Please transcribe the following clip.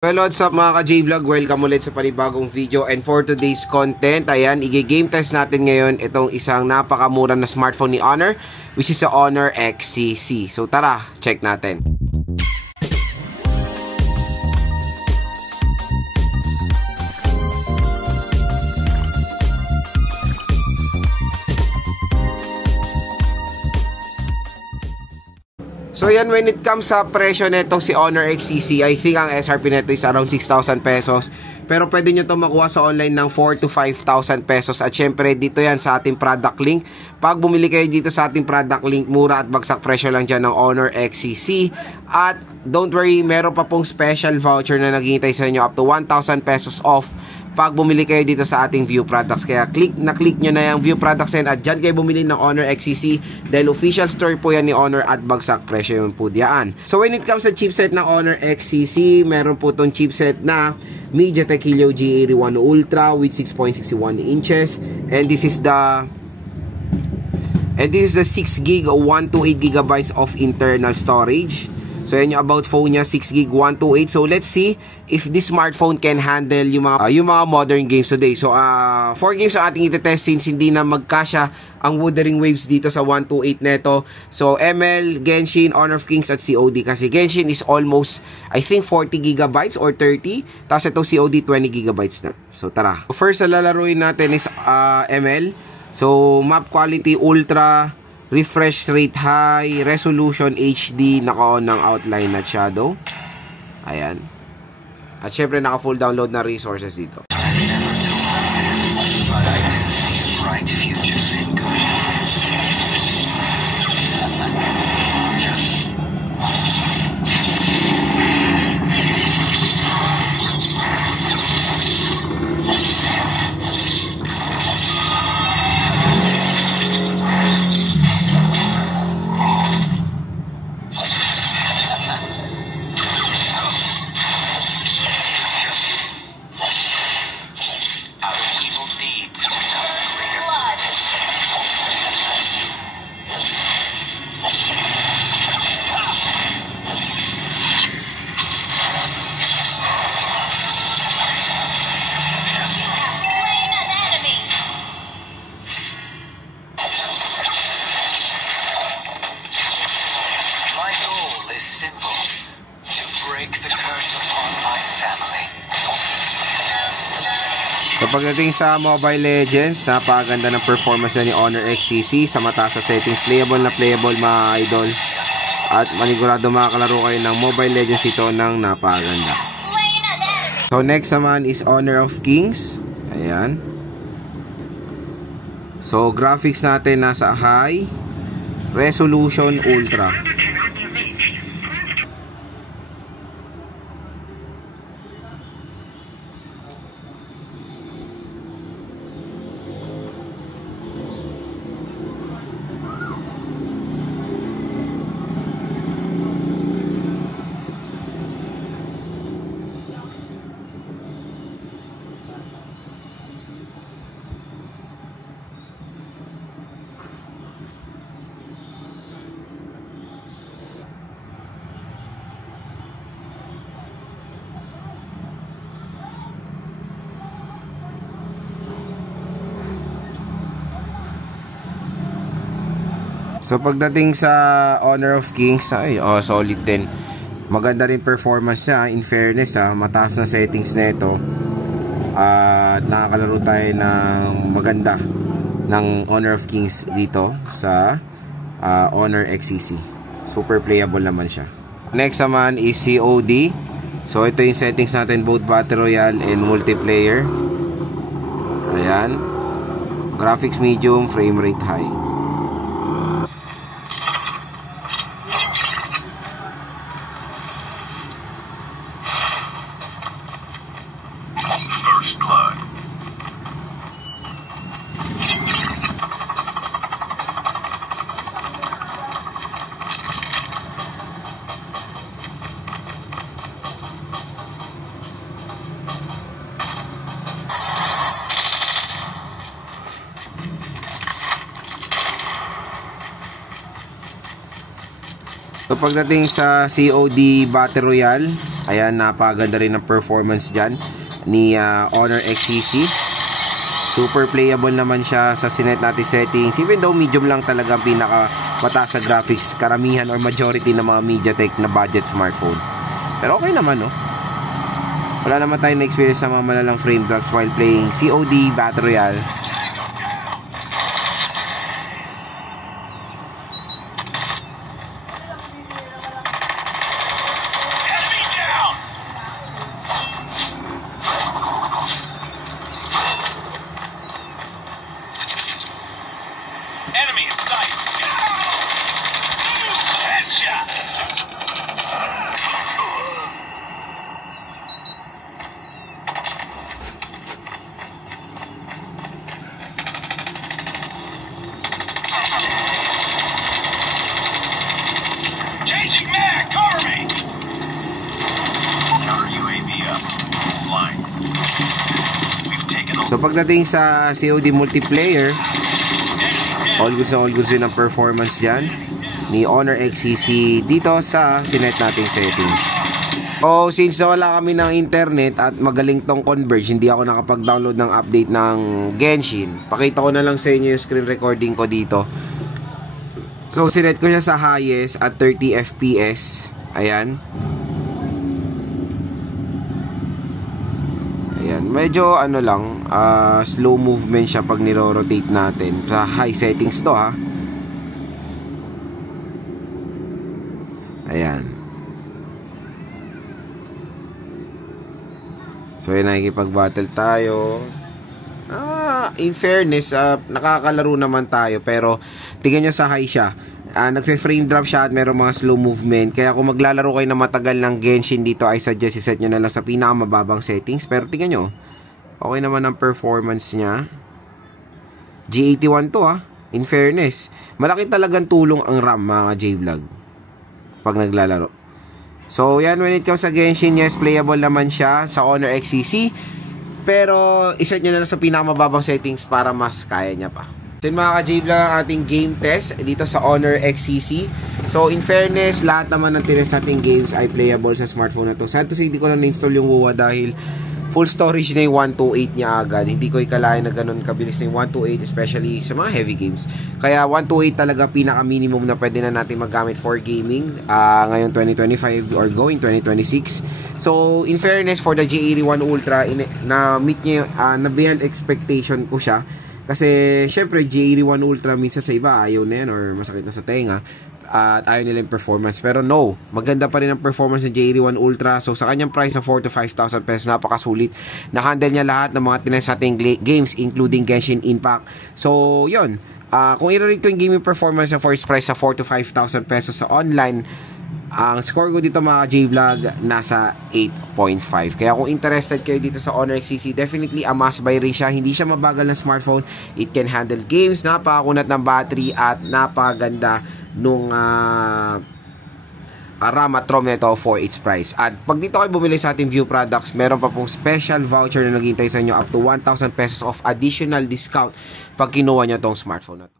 Well, what's up mga ka-J-Vlog? Welcome ulit sa panibagong video. And for today's content, ayan, i-game test natin ngayon itong isang napakamura na smartphone ni Honor, which is sa Honor XCC. So tara, check natin. So yan, when it comes sa presyo netong si Honor XCC, I think ang SRP neto is around 6,000 pesos. Pero pwede nyo ito makuha sa online ng 4 to 5,000 pesos. At syempre dito yan sa ating product link. Pag bumili kayo dito sa ating product link, mura at bagsak presyo lang dyan ng Honor XCC. At don't worry, meron pa pong special voucher na naghihintay sa inyo up to 1,000 pesos off pag bumili kayo dito sa ating View Products. Kaya click nyo na yung View Products at dyan kayo bumili ng Honor XCC dahil official store po yan ni Honor at bagsak presyo yun po diyan. So when it comes sa chipset ng Honor XCC, meron po itong chipset na MediaTek Helio G81 Ultra with 6.61 inches, and this is the 6GB 128GB of internal storage. So yan yung about phone niya, 6GB 128. So let's see if this smartphone can handle yung mga modern games today. So 4 games ang ating itetest since hindi na magkasya ang Wuthering Waves dito sa 128 neto. So ML, Genshin, Honor of Kings at COD. Kasi Genshin is almost I think 40GB or 30. Tapos ito COD 20GB na. So tara. First na lalaruin natin is ML. So map quality ultra, refresh rate high, resolution HD, naka-on ng outline at shadow. Ayan. At syempre naka-full download na resources dito. So pagdating sa Mobile Legends, napakaganda ng performance na ni Honor XCC sa mataas na settings. Playable mga idol. At manigurado makakalaro kayo ng Mobile Legends ito ng napakaganda. So next naman is Honor of Kings. Ayan. So graphics natin nasa high, resolution ultra. So pagdating sa Honor of Kings, solid din. Maganda rin performance niya, in fairness mataas na settings na ito. At nakakalaro tayo ng maganda ng Honor of Kings dito sa Honor XCC. Super playable naman siya. Next naman is COD. So ito yung settings natin, both Battle Royale and multiplayer. Ayan. Graphics medium, frame rate high. So pagdating sa COD Battle Royale, Ayan, napaganda rin ng performance dyan ni Honor XCC. Super playable naman siya sa sinet natin settings, even though medium lang talaga pinaka mataas sa graphics, karamihan or majority ng mga MediaTek na budget smartphone. Pero okay naman, no? Wala naman tayong na-experience sa mga malalang frame drops while playing COD Battle Royale. Enemy in sight. Headshot. Changing mag. Cover me. Counter UAV up. Flying. We've taken a... So pagdating sa COD multiplayer, all goods din ang performance dyan ni Honor XCC dito sa sinet nating settings. Since wala kami ng internet at magaling tong Converge, hindi ako nakapag-download ng update ng Genshin. Pakita ko na lang sa inyo yung screen recording ko dito. So sinet ko siya sa highest at 30 FPS. Ayan. Ayan, medyo ano lang, slow movement siya pag niro-rotate natin. Sa high settings to, ha. Ayan. So yun, nakikipag-battle tayo. In fairness, nakakalaro naman tayo, pero tingnan nyo sa high siya. Nagpe-frame drop siya at meron mga slow movement. Kaya kung maglalaro kayo na matagal ng Genshin dito, I suggest iset nyo na lang sa pinakamababang settings. Pero tingnan nyo, okay naman ang performance niya. G81 to, ha. In fairness, malaki talagang tulong ang RAM, mga J-Vlog, pag naglalaro. So yan, when it comes sa Genshin, yes, playable naman siya sa Honor XCC. Pero iset nyo na lang sa pinakamababang settings para mas kaya niya pa. Then mga ka-J-Vlog, ang ating game test dito sa Honor XCC. So in fairness, lahat naman ng tinest nating games ay playable sa smartphone na to. Sad to say, hindi ko lang na-install yung WUA dahil full storage na yung 128 niya agad. Hindi ko ikalain na ganun kabilis na yung 128, especially sa mga heavy games. Kaya 128 talaga pinaka-minimum na pwede na natin magamit for gaming ngayon 2025 or going 2026. So in fairness, for the G81 Ultra, na-meet niya, na beyond expectation ko siya. Kasi syempre G81 Ultra minsan sa iba ayaw na yan or masakit na sa tenga at ayaw nila yung performance. Pero no, maganda pa rin ang performance ng J81 Ultra. So sa kanyang price na 4 to 5,000 pesos, napakasulit. Na-handle niya lahat ng mga tinest nating games, including Genshin Impact. So yun, kung i-rate ko yung gaming performance na for its price sa 4 to 5,000 pesos sa online, ang score ko dito mga J-Vlog nasa 8.5. Kaya kung interested kayo dito sa Honor XCC, definitely a must buy rin siya. Hindi siya mabagal na smartphone. It can handle games, napakakunat ng battery at napakaganda nung RAM at ROM nito for its price. At pag dito kayo bumili sa ating View products, meron pa pong special voucher na naghihintay sa inyo up to 1,000 pesos of additional discount pag kinuha nyo tong smartphone na to.